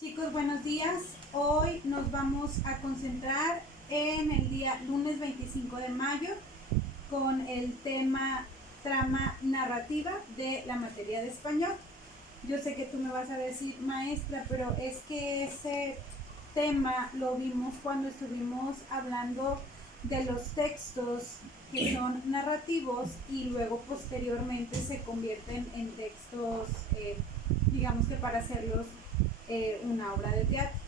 Chicos, buenos días. Hoy nos vamos a concentrar en el día lunes 25 de mayo con el tema trama narrativa de la materia de español. Yo sé que tú me vas a decir, maestra, pero es que ese tema lo vimos cuando estuvimos hablando de los textos que son narrativos y luego posteriormente se convierten en textos, digamos que para hacerlos una obra de teatro.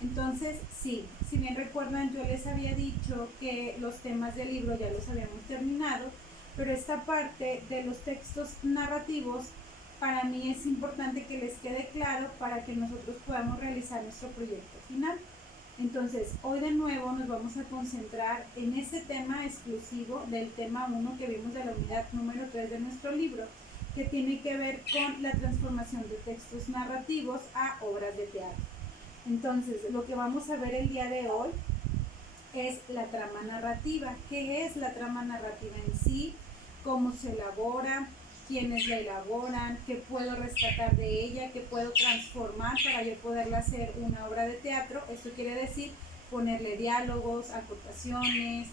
Entonces, sí, si bien recuerdan, yo les había dicho que los temas del libro ya los habíamos terminado, pero esta parte de los textos narrativos para mí es importante que les quede claro para que nosotros podamos realizar nuestro proyecto final. Entonces, hoy de nuevo nos vamos a concentrar en ese tema exclusivo del tema 1 que vimos de la unidad número 3 de nuestro libro, que tiene que ver con la transformación de textos narrativos a obras de teatro. Entonces, lo que vamos a ver el día de hoy es la trama narrativa. ¿Qué es la trama narrativa en sí? ¿Cómo se elabora? ¿Quiénes la elaboran? ¿Qué puedo rescatar de ella? ¿Qué puedo transformar para yo poderla hacer una obra de teatro? Esto quiere decir ponerle diálogos, acotaciones,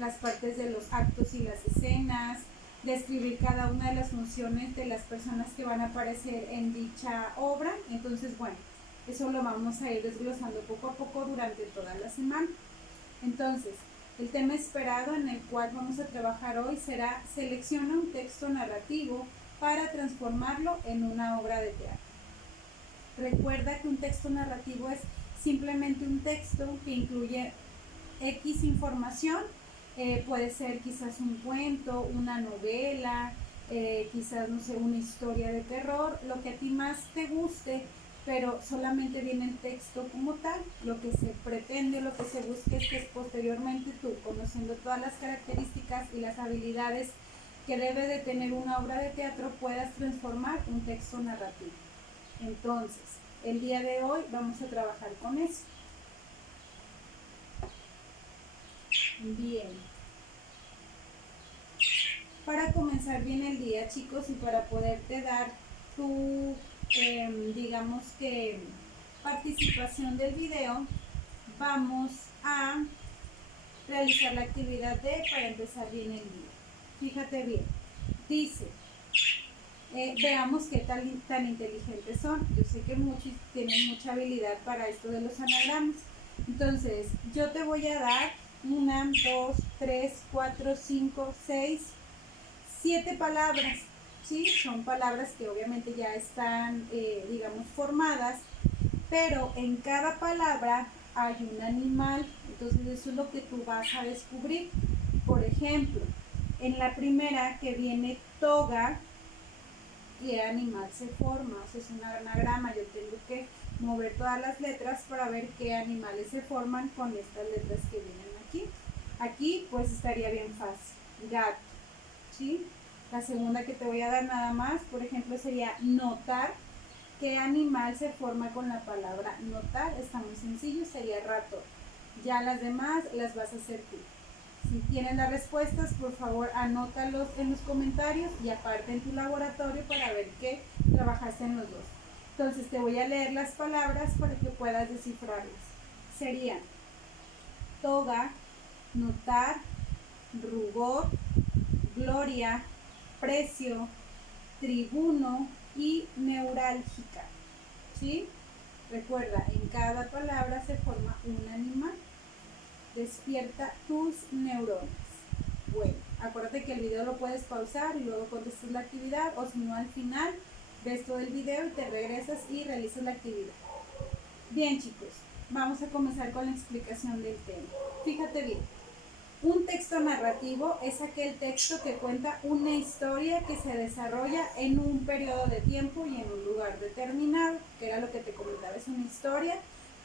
las partes de los actos y las escenas, describir cada una de las funciones de las personas que van a aparecer en dicha obra. Entonces, bueno, eso lo vamos a ir desglosando poco a poco durante toda la semana. Entonces, el tema esperado en el cual vamos a trabajar hoy será selecciona un texto narrativo para transformarlo en una obra de teatro. Recuerda que un texto narrativo es simplemente un texto que incluye X información, puede ser quizás un cuento, una novela, quizás, no sé, una historia de terror, lo que a ti más te guste, pero solamente viene el texto como tal. Lo que se pretende, lo que se busca es que posteriormente tú, conociendo todas las características y las habilidades que debe de tener una obra de teatro, puedas transformar un texto narrativo. Entonces, el día de hoy vamos a trabajar con eso. Bien. Para comenzar bien el día, chicos, y para poderte dar tu, digamos que, participación del video, vamos a realizar la actividad de para empezar bien el día. Fíjate bien, dice, veamos qué tan inteligentes son. Yo sé que muchos tienen mucha habilidad para esto de los anagramas. Entonces, yo te voy a dar 1, 2, 3, 4, 5, 6, 7 palabras, ¿sí? Son palabras que obviamente ya están, digamos, formadas, pero en cada palabra hay un animal. Entonces eso es lo que tú vas a descubrir. Por ejemplo, en la primera que viene toga, ¿qué animal se forma? O sea, es un anagrama. Yo tengo que mover todas las letras para ver qué animales se forman con estas letras que vienen aquí. Aquí pues estaría bien fácil, gato, ¿sí? La segunda que te voy a dar nada más, por ejemplo, sería notar. ¿Qué animal se forma con la palabra notar? Está muy sencillo, sería ratón. Ya las demás las vas a hacer tú. Si tienen las respuestas, por favor anótalos en los comentarios y aparte en tu laboratorio para ver que trabajaste en los dos. Entonces te voy a leer las palabras para que puedas descifrarlas. Serían toga, notar, rubor, gloria, precio, tribuno y neurálgica. ¿Sí? Recuerda, en cada palabra se forma un animal. Despierta tus neuronas. Bueno, acuérdate que el video lo puedes pausar y luego contestas la actividad, o si no, al final ves todo el video y te regresas y realizas la actividad. Bien, chicos, vamos a comenzar con la explicación del tema. Fíjate bien. Un texto narrativo es aquel texto que cuenta una historia que se desarrolla en un periodo de tiempo y en un lugar determinado, que era lo que te comentaba, es una historia.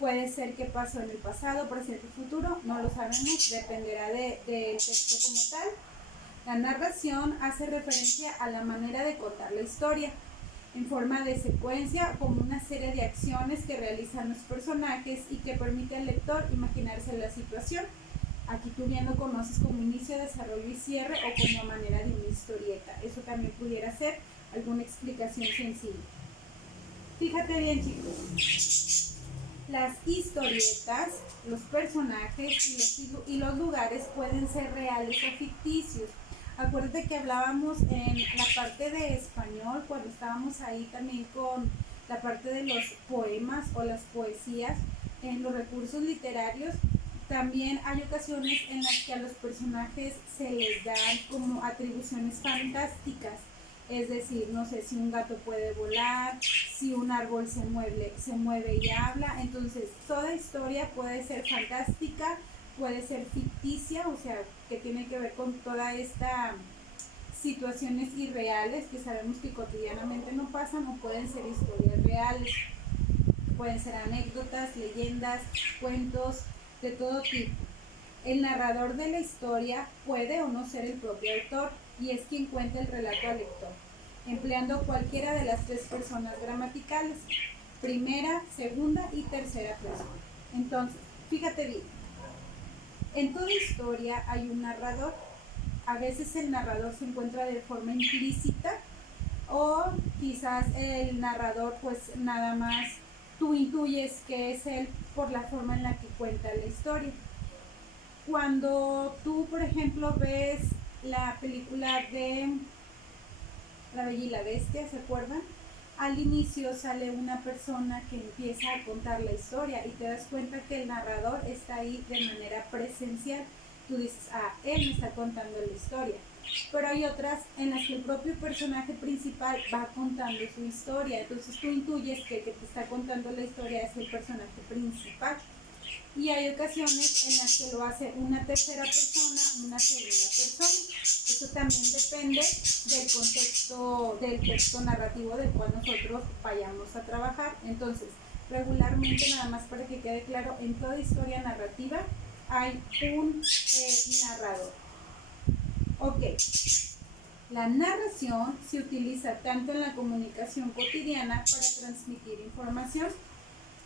Puede ser que pasó en el pasado, presente y futuro, no lo sabemos, dependerá del texto como tal. La narración hace referencia a la manera de contar la historia, en forma de secuencia, como una serie de acciones que realizan los personajes y que permite al lector imaginarse la situación. Aquí tú bien lo conoces como inicio, desarrollo y cierre, o como manera de una historieta. Eso también pudiera ser alguna explicación sencilla. Fíjate bien, chicos. Las historietas, los personajes y los lugares pueden ser reales o ficticios. Acuérdate que hablábamos en la parte de español, cuando estábamos ahí también con la parte de los poemas o las poesías, en los recursos literarios. También hay ocasiones en las que a los personajes se les dan como atribuciones fantásticas. Es decir, no sé si un gato puede volar, si un árbol se mueve y habla. Entonces, toda historia puede ser fantástica, puede ser ficticia, o sea, que tiene que ver con toda esta situaciones irreales que sabemos que cotidianamente no pasan, o pueden ser historias reales, pueden ser anécdotas, leyendas, cuentos, de todo tipo. El narrador de la historia puede o no ser el propio autor y es quien cuenta el relato al lector, empleando cualquiera de las tres personas gramaticales, primera, segunda y tercera persona. Entonces, fíjate bien, en toda historia hay un narrador. A veces el narrador se encuentra de forma implícita o quizás el narrador pues nada más tú intuyes que es él por la forma en la que cuenta la historia. Cuando tú, por ejemplo, ves la película de La Bella y la Bestia, ¿se acuerdan? Al inicio sale una persona que empieza a contar la historia y te das cuenta que el narrador está ahí de manera presencial. Tú dices, ah, él me está contando la historia. Pero hay otras en las que el propio personaje principal va contando su historia. Entonces tú intuyes que el que te está contando la historia es el personaje principal. Y hay ocasiones en las que lo hace una tercera persona, una segunda persona. Eso también depende del contexto, del texto narrativo del cual nosotros vayamos a trabajar. Entonces, regularmente, nada más para que quede claro, en toda historia narrativa hay un narrador. Ok. La narración se utiliza tanto en la comunicación cotidiana para transmitir información,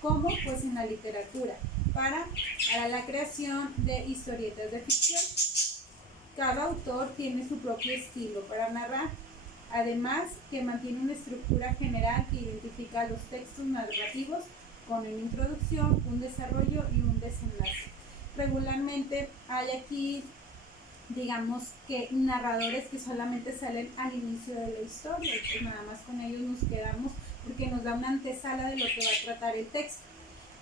como pues en la literatura, para la creación de historietas de ficción. Cada autor tiene su propio estilo para narrar, además que mantiene una estructura general que identifica los textos narrativos con una introducción, un desarrollo y un desenlace. Regularmente hay aquí, digamos que narradores que solamente salen al inicio de la historia, y pues nada más con ellos nos quedamos porque nos da una antesala de lo que va a tratar el texto.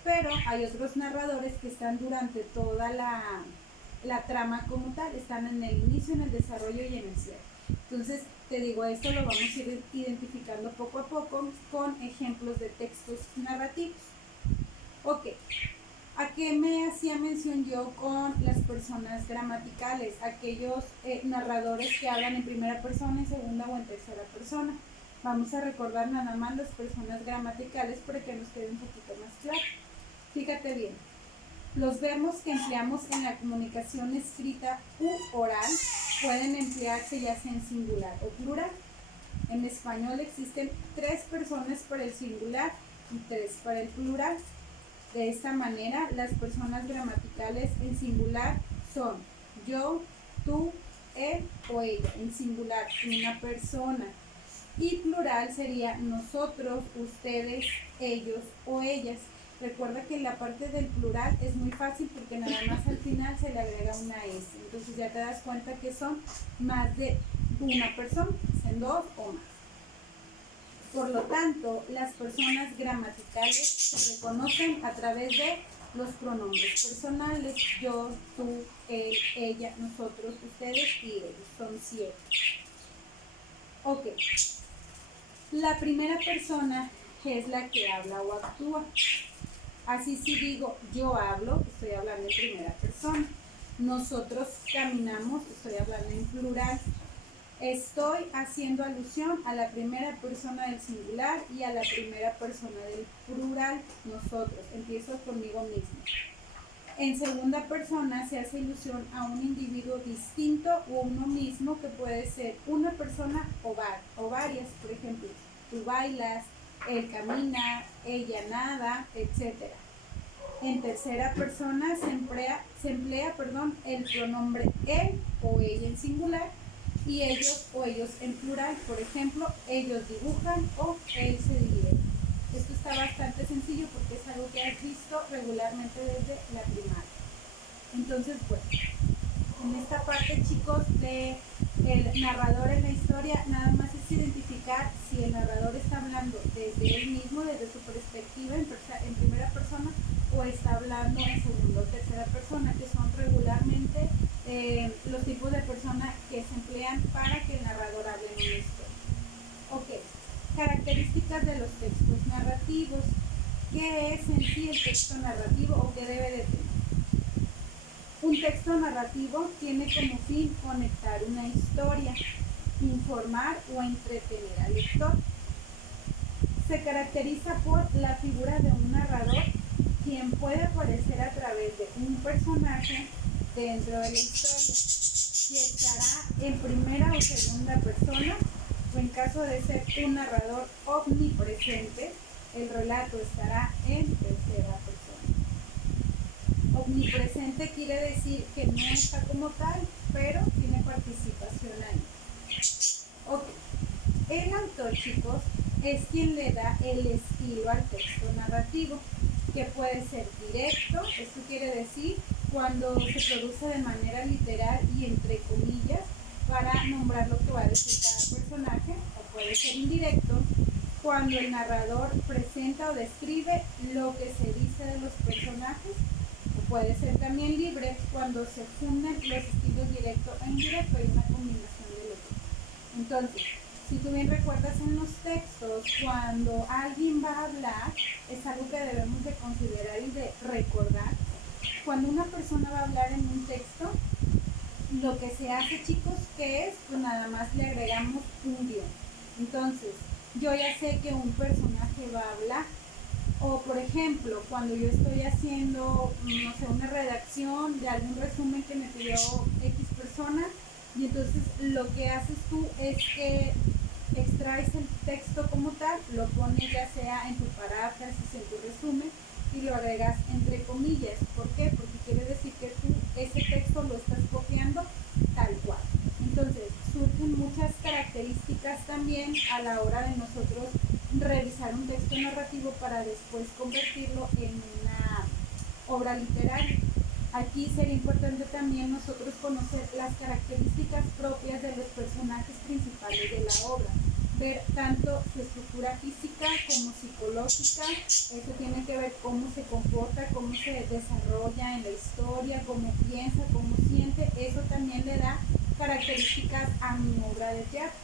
Pero hay otros narradores que están durante toda la trama como tal, están en el inicio, en el desarrollo y en el cierre. Entonces, te digo, esto lo vamos a ir identificando poco a poco con ejemplos de textos narrativos. Ok, ¿a qué me hacía mención yo con las personas gramaticales? Aquellos narradores que hablan en primera persona, en segunda o en tercera persona. Vamos a recordar nada más las personas gramaticales para que nos quede un poquito más claro. Fíjate bien, los verbos que empleamos en la comunicación escrita u oral pueden emplearse ya sea en singular o plural. En español existen 3 personas para el singular y 3 para el plural. De esta manera, las personas gramaticales en singular son yo, tú, él o ella. En singular, una persona. Y plural sería nosotros, ustedes, ellos o ellas. Recuerda que la parte del plural es muy fácil porque nada más al final se le agrega una S. Entonces ya te das cuenta que son más de una persona, son 2 o más. Por lo tanto, las personas gramaticales se reconocen a través de los pronombres personales: yo, tú, él, ella, nosotros, ustedes y ellos. Son 7. Ok. La primera persona es la que habla o actúa. Así, si digo yo hablo, estoy hablando en primera persona. Nosotros caminamos, estoy hablando en plural. Estoy haciendo alusión a la primera persona del singular y a la primera persona del plural. Nosotros, empiezo conmigo mismo. En segunda persona se hace alusión a un individuo distinto o uno mismo, que puede ser una persona o varias. Por ejemplo, tú bailas, él camina, ella nada, etc. En tercera persona se emplea el pronombre él o ella en singular y ellos o ellos en plural. Por ejemplo, ellos dibujan o él se divierte. Esto está bastante sencillo porque es algo que has visto regularmente desde la primaria. Entonces, pues, en esta parte, chicos, de el narrador en la historia, nada más es identificar si el narrador está hablando desde él mismo, desde su perspectiva en primera persona, o está hablando en segunda o tercera persona, que son regularmente los tipos de personas que se emplean para que el narrador hable en una historia. Ok, características de los textos narrativos. ¿Qué es en sí el texto narrativo o qué debe de tener? Un texto narrativo tiene como fin conectar una historia, informar o entretener al lector. Se caracteriza por la figura de un narrador, quien puede aparecer a través de un personaje dentro de la historia, que estará en primera o segunda persona, o en caso de ser un narrador omnipresente, el relato estará en tercera persona. Omnipresente quiere decir que no está como tal, pero tiene participación ahí. Ok. El autor, chicos, es quien le da el estilo al texto narrativo, que puede ser directo, esto quiere decir cuando se produce de manera literal y entre comillas para nombrar lo que va a decir cada personaje, o puede ser indirecto, cuando el narrador presenta o describe lo que se dice de los personajes, o puede ser también libre cuando se funden los estilos directo e indirecto, hay una combinación de los dos. Entonces, si tú bien recuerdas en los textos, cuando alguien va a hablar, es algo que debemos de considerar y de recordar. Cuando una persona va a hablar en un texto, lo que se hace, chicos, que es, pues nada más le agregamos un guión. Entonces, yo ya sé que un personaje va a hablar. O, por ejemplo, cuando yo estoy haciendo, no sé, una redacción de algún resumen que me pidió X persona, y entonces lo que haces tú es que extraes el texto como tal, lo pones ya sea en tu paráfrasis, en tu resumen, y lo agregas entre comillas. ¿Por qué? Porque quiere decir que tú ese texto lo estás copiando tal cual. Entonces, surgen muchas características también a la hora de nosotros revisar un texto narrativo para después convertirlo en una obra literaria. Aquí sería importante también nosotros conocer las características propias de los personajes principales de la obra, ver tanto su estructura física como psicológica. Eso tiene que ver cómo se comporta, cómo se desarrolla en la historia, cómo piensa, cómo siente. Eso también le da características a mi obra de teatro.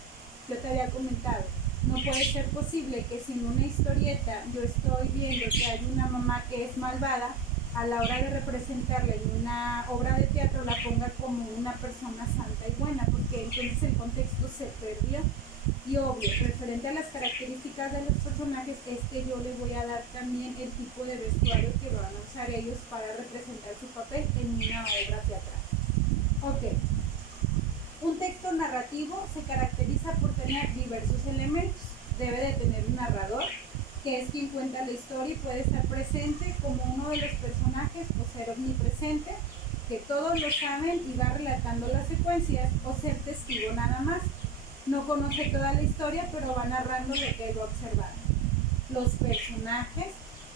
Yo te había comentado, no puede ser posible que si en una historieta yo estoy viendo que hay una mamá que es malvada, a la hora de representarla en una obra de teatro la ponga como una persona santa y buena, porque entonces el contexto se perdió. Y obvio, referente a las características de los personajes, es que yo les voy a dar también el tipo de vestuario que van a usar ellos para representar su papel en una obra teatral. Ok. Un texto narrativo se caracteriza por tener diversos elementos. Debe de tener un narrador, que es quien cuenta la historia y puede estar presente como uno de los personajes o ser omnipresente, que todos lo saben y va relatando las secuencias, o ser testigo nada más. No conoce toda la historia, pero va narrando lo que va observando. Los personajes,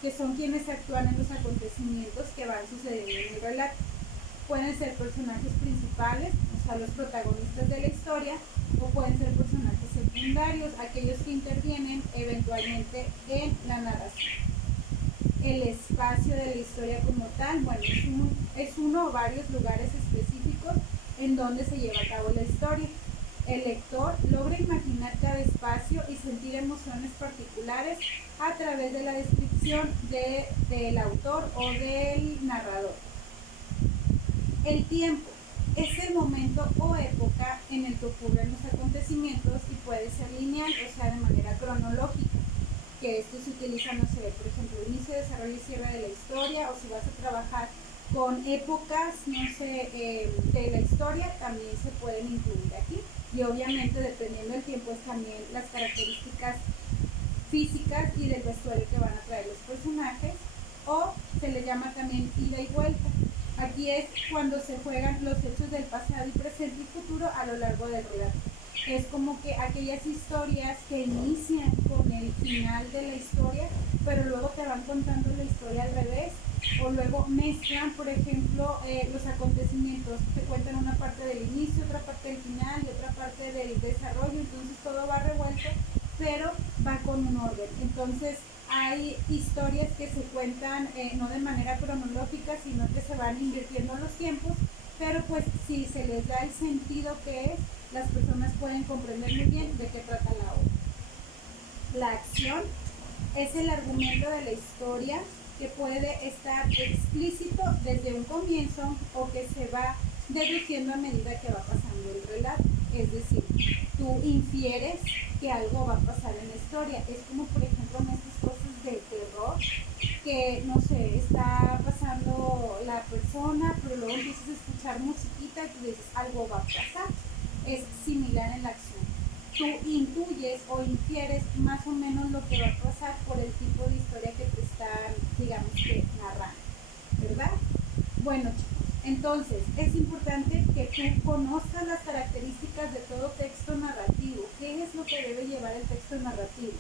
que son quienes actúan en los acontecimientos que van sucediendo en el relato. Pueden ser personajes principales, o sea, los protagonistas de la historia, o pueden ser personajes secundarios, aquellos que intervienen eventualmente en la narración. El espacio de la historia como tal, bueno, es uno o varios lugares específicos en donde se lleva a cabo la historia. El lector logra imaginar cada espacio y sentir emociones particulares a través de la descripción del autor o del narrador. El tiempo es el momento o época en el que ocurren los acontecimientos y puede ser lineal, o sea, de manera cronológica, que esto se utiliza, no sé, por ejemplo, inicio, desarrollo y cierre de la historia, o si vas a trabajar con épocas, no sé, de la historia, también se pueden incluir aquí. Y obviamente, dependiendo del tiempo, es también las características físicas y del vestuario que van a traer los personajes, o se le llama también ida y vuelta. Aquí es cuando se juegan los hechos del pasado y presente y futuro a lo largo del relato. Es como que aquellas historias que inician con el final de la historia pero luego te van contando la historia al revés, o luego mezclan, por ejemplo, los acontecimientos, te cuentan una parte del inicio, otra parte del final y otra parte del desarrollo, entonces todo va revuelto, pero va con un orden. Entonces hay historias que se cuentan no de manera cronológica, sino que se van invirtiendo los tiempos, pero pues si se les da el sentido que es, las personas pueden comprender muy bien de qué trata la obra. La acción es el argumento de la historia que puede estar explícito desde un comienzo o que se va deduciendo a medida que va pasando el relato. Es decir, tú infieres que algo va a pasar en la historia. Es como, por ejemplo, en estas cosas de terror, que, no sé, está pasando la persona, pero luego empiezas a escuchar musiquita y tú dices, algo va a pasar. Es similar en la acción. Tú intuyes o infieres más o menos lo que va a pasar por el tipo de historia que te están, digamos que, narrando, ¿verdad? Bueno, chicos, entonces es importante que tú conozcas las características de todo texto narrativo. ¿Qué es lo que debe llevar el texto narrativo?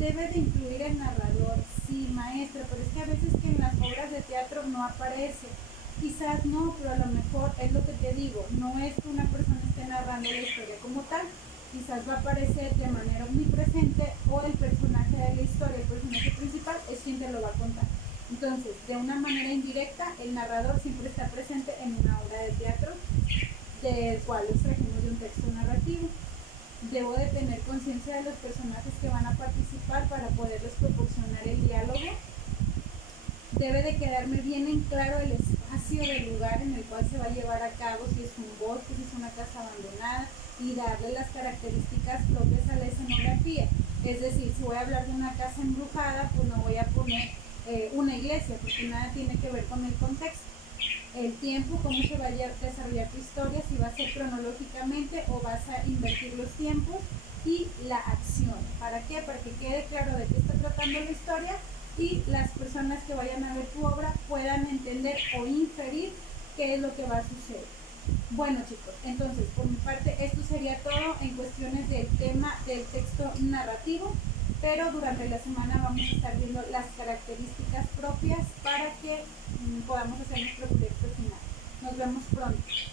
Debe de incluir el narrador, sí, maestra, pero es que a veces que en las obras de teatro no aparece. Quizás no, pero a lo mejor es lo que te digo, no es que una persona esté narrando la historia como tal, quizás va a aparecer de manera omnipresente o el personaje de la historia, el personaje principal es quien te lo va a contar. Entonces, de una manera indirecta, el narrador siempre está presente en una obra de teatro del cual extrajimos de un texto narrativo. Debo de tener conciencia de los personajes que van a participar para poderles proporcionar el diálogo. Debe de quedarme bien en claro el espacio del lugar en el cual se va a llevar a cabo, si es un bosque, si es una casa abandonada, y darle las características propias a la escenografía. Es decir, si voy a hablar de una casa embrujada, pues no voy a poner una iglesia, porque nada tiene que ver con el contexto. El tiempo, cómo se va a desarrollar tu historia, si va a ser cronológicamente o vas a invertir los tiempos, y la acción. ¿Para qué? Para que quede claro de qué está tratando la historia y las personas que vayan a ver tu obra puedan entender o inferir qué es lo que va a suceder. Bueno, chicos, entonces por mi parte esto sería todo en cuestiones del tema del texto narrativo, pero durante la semana vamos a estar viendo las características propias para que podamos hacer nuestro proyecto final. Nos vemos pronto.